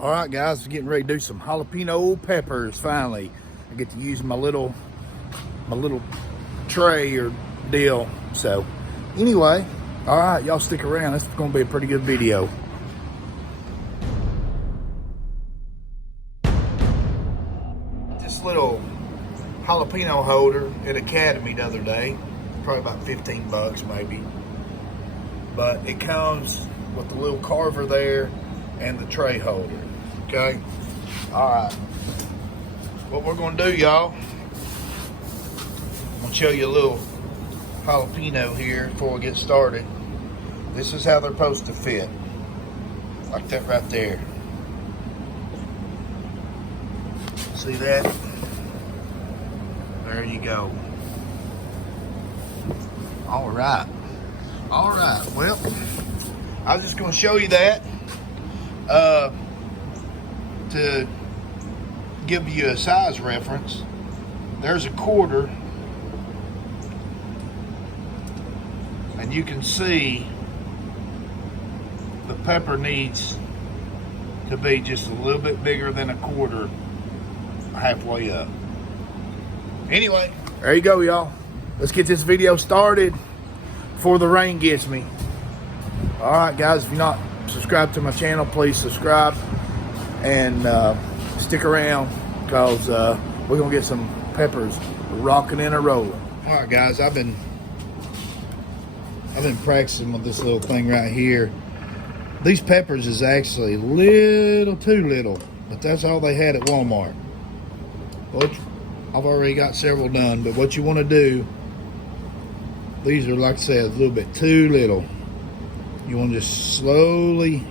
All right, guys, we're getting ready to do some jalapeno peppers. Finally, I get to use my little tray or deal. So, anyway, all right, y'all stick around. This is going to be a pretty good video. This little jalapeno holder at Academy the other day, probably about 15 bucks maybe. But it comes with the little carver there and the tray holder. Okay, all right, what we're gonna do, y'all, I'm gonna show you a little jalapeno here before we get started. This is how they're supposed to fit, like that right there. See that? There you go. All right, well, I was just gonna show you that to give you a size reference. There's a quarter, and you can see the pepper needs to be just a little bit bigger than a quarter halfway up. Anyway, there you go, y'all. Let's get this video started before the rain gets me. All right, guys, if you're not subscribed to my channel, please subscribe and stick around, because we're gonna get some peppers rocking and a rolling. All right, guys, I've been practicing with this little thing right here. These peppers is actually a little too little, but that's all they had at Walmart. But I've already got several done, but what you want to do, these are, like I said, a little bit too little. You want to just slowly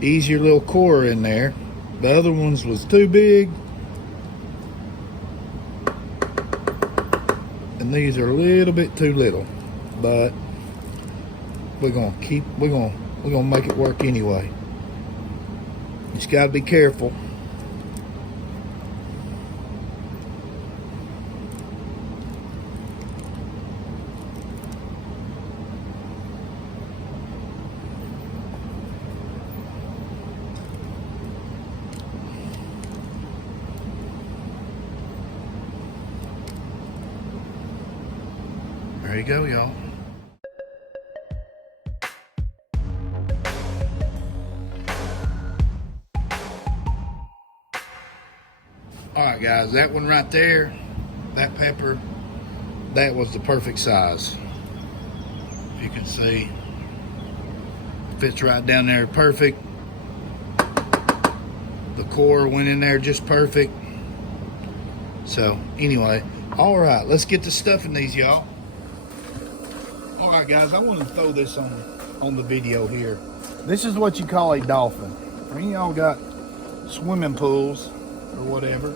ease your little core in there. The other ones was too big, and these are a little bit too little, but we're gonna make it work anyway. You just gotta be careful. There you go, y'all. All right, guys, that one right there, that pepper, that was the perfect size. If you can see, fits right down there perfect. The core went in there just perfect. So anyway, all right, let's get to stuffing these, y'all. All right, guys, I want to throw this on the video here. This is what you call a dolphin. When y'all got swimming pools or whatever,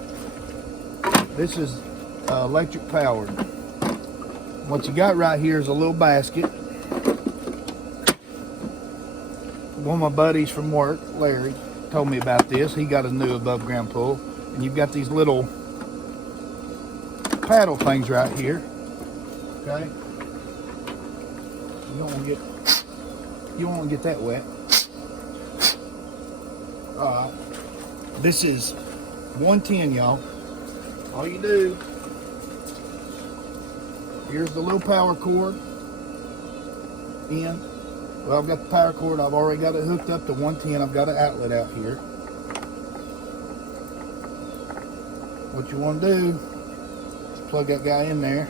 this is electric powered. What you got right here is a little basket. One of my buddies from work, Larry, told me about this. He got a new above ground pool, and you've got these little paddle things right here. Okay. You don't want to get that wet. This is 110, y'all. All you do, here's the little power cord in. Well, I've got the power cord. I've already got it hooked up to 110. I've got an outlet out here. What you want to do is plug that guy in there,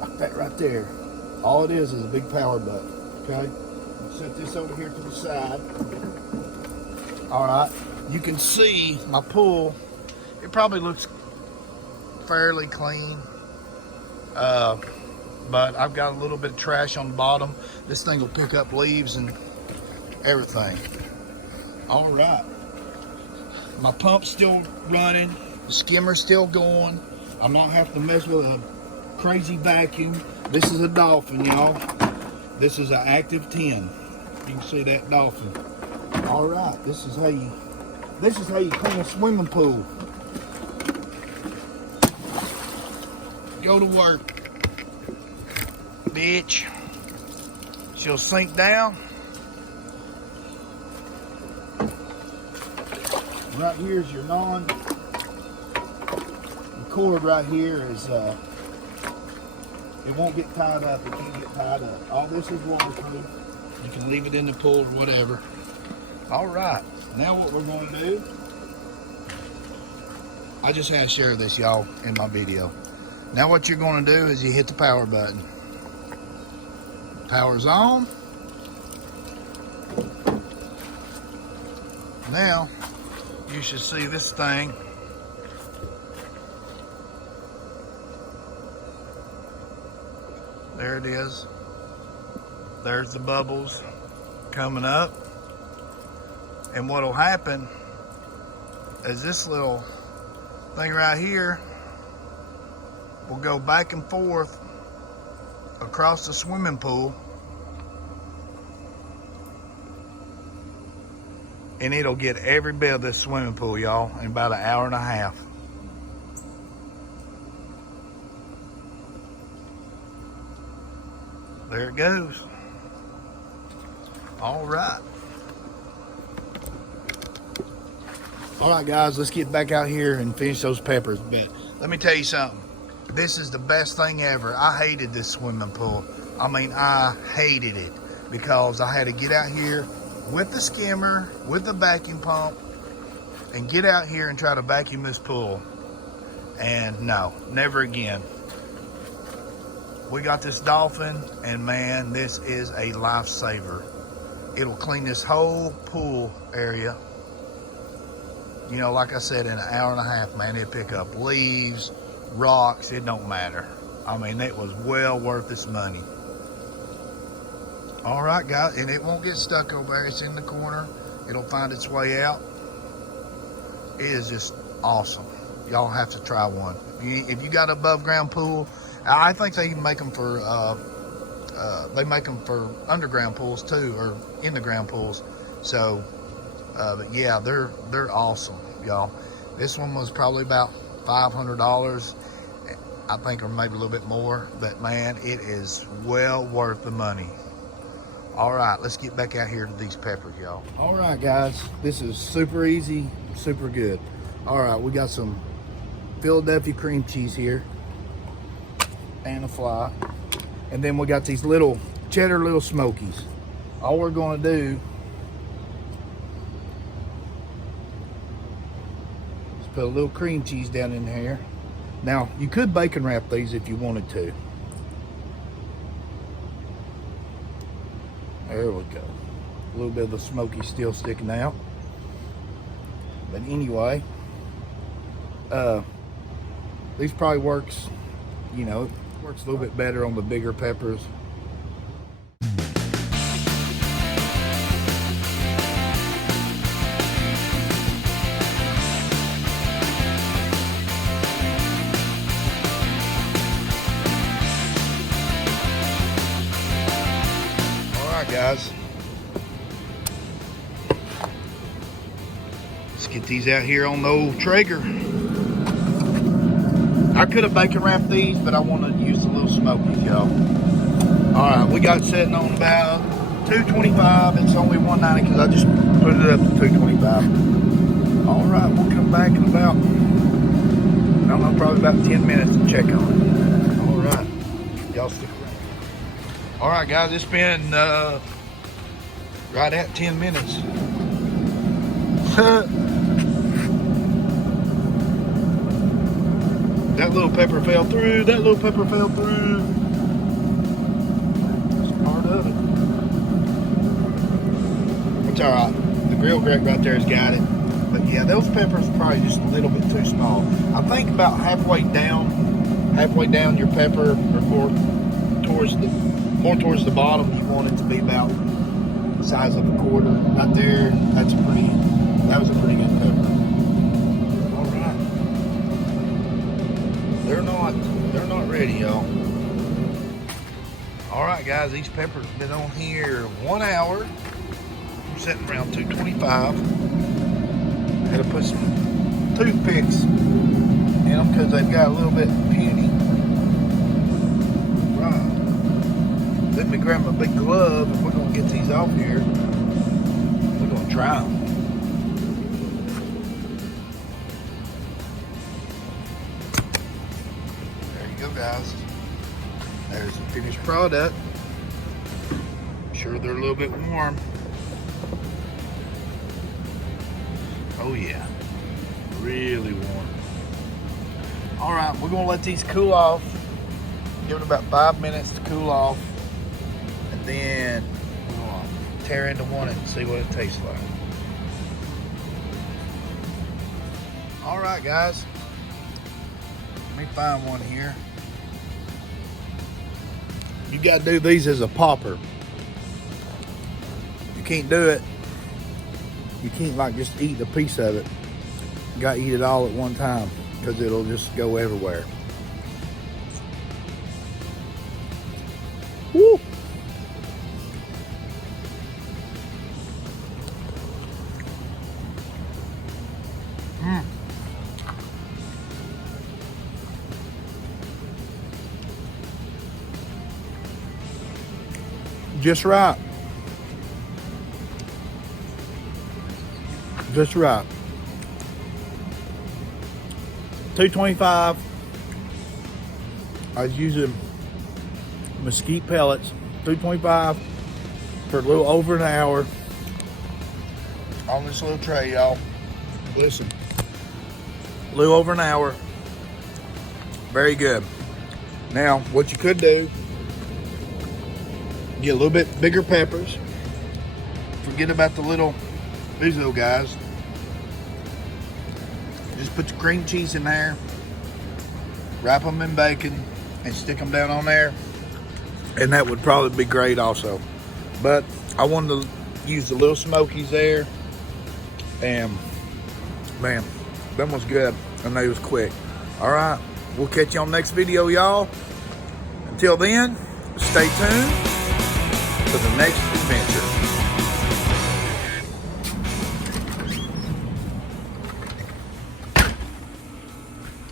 like that right there. All it is a big power button, okay? I'll set this over here to the side. All right, you can see my pool. It probably looks fairly clean, but I've got a little bit of trash on the bottom. This thing will pick up leaves and everything. All right, my pump's still running. The skimmer's still going. I'm not having to mess with a crazy vacuum. This is a dolphin, y'all. This is an active 10. You can see that dolphin. All right, this is how you clean a swimming pool. Go to work, bitch. She'll sink down. right here is your the cord right here is it won't get tied up. It can't get tied up. All this is waterproof. You can leave it in the pool or whatever. All right, now what we're going to do, I just had to share this, y'all, in my video. Now what you're going to do is you hit the power button. Power's on. Now you should see this thing. There it is. There's the bubbles coming up. And what will happen is this little thing right here will go back and forth across the swimming pool, and it'll get every bit of this swimming pool, y'all, in about an hour and a half. There it goes. All right. All right, guys, let's get back out here and finish those peppers. But let me tell you something. This is the best thing ever. I hated this swimming pool. I mean, I hated it because I had to get out here with the skimmer, with the vacuum pump, and get out here and try to vacuum this pool. And no, never again. We got this dolphin, and man, this is a lifesaver. It'll clean this whole pool area. You know, like I said, in an hour and a half, man, it'd pick up leaves, rocks, it don't matter. I mean, it was well worth its money. All right, guys, and it won't get stuck over there. It's in the corner. It'll find its way out. It is just awesome. Y'all have to try one. If you got an above ground pool, I think they even make them for underground pools too, or in the ground pools. So, but yeah, they're awesome, y'all. This one was probably about $500, I think, or maybe a little bit more. But man, it is well worth the money. All right, let's get back out here to these peppers, y'all. All right, guys, this is super easy, super good. All right, we got some Philadelphia cream cheese here and a fly, and then we got these little cheddar little smokies. All we're going to do is put a little cream cheese down in here. Now you could bacon wrap these if you wanted to. There we go. A little bit of the smoky still sticking out, but anyway, these probably works, you know, it works a little bit better on the bigger peppers. Guys, let's get these out here on the old Traeger. I could have bacon wrapped these, but I want to use the little smokies, y'all. All right, we got it sitting on about 225. It's only 190 because I just put it up to 225. All right, we'll come back in about, I don't know, probably about 10 minutes to check on it. All right, y'all stick around. All right, guys, it's been right at 10 minutes. That little pepper fell through. That little pepper fell through. That's part of it. It's all right. The grill grate right there has got it. But yeah, those peppers are probably just a little bit too small. I think about halfway down your pepper, or more towards the bottom, you want it to be about the size of a quarter. Right there, that was a pretty good pepper. All right. They're not ready, y'all. All right, guys, these peppers have been on here 1 hour. I'm sitting around 225. I had to put some toothpicks in them because they've got a little bit puny. Let me grab my big glove and we're going to get these off here. We're going to try them. guys. There's the finished product. I'm sure they're a little bit warm. Oh yeah, really warm. All right, we're gonna let these cool off. Give it about 5 minutes to cool off. And then we're gonna tear into one and see what it tastes like. All right, guys. Let me find one here. You gotta do these as a popper. You can't do it. You can't like just eat a piece of it. You gotta eat it all at one time because it'll just go everywhere. Woo! Just right. Just right. $2.25. I was using mesquite pellets. $2.25 for a little over an hour on this little tray, y'all. Listen, a little over an hour. Very good. Now, what you could do, get a little bit bigger peppers. Forget about these little guys. Just put the cream cheese in there, wrap them in bacon, and stick them down on there. And that would probably be great also. But I wanted to use the little smokies there. And man, that was good. And they was quick. All right, we'll catch you on the next video, y'all. Until then, stay tuned for the next adventure.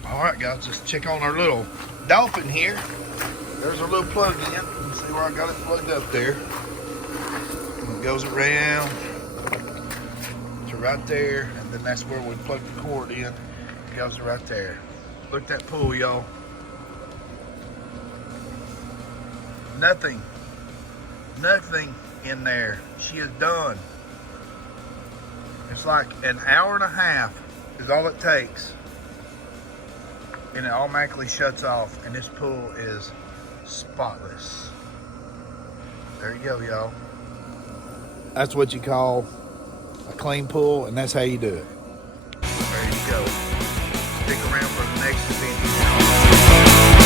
All right, guys, just check on our little dolphin here. There's our little plug in. You can see where I got it plugged up there. And it goes around to right there, and then that's where we plug the cord in. It goes right there. Look at that pool, y'all. Nothing in there. She is done. It's like an hour and a half is all it takes, and it automatically shuts off, and this pool is spotless. There you go, y'all. That's what you call a clean pool, and that's how you do it. There you go. Stick around for the next video.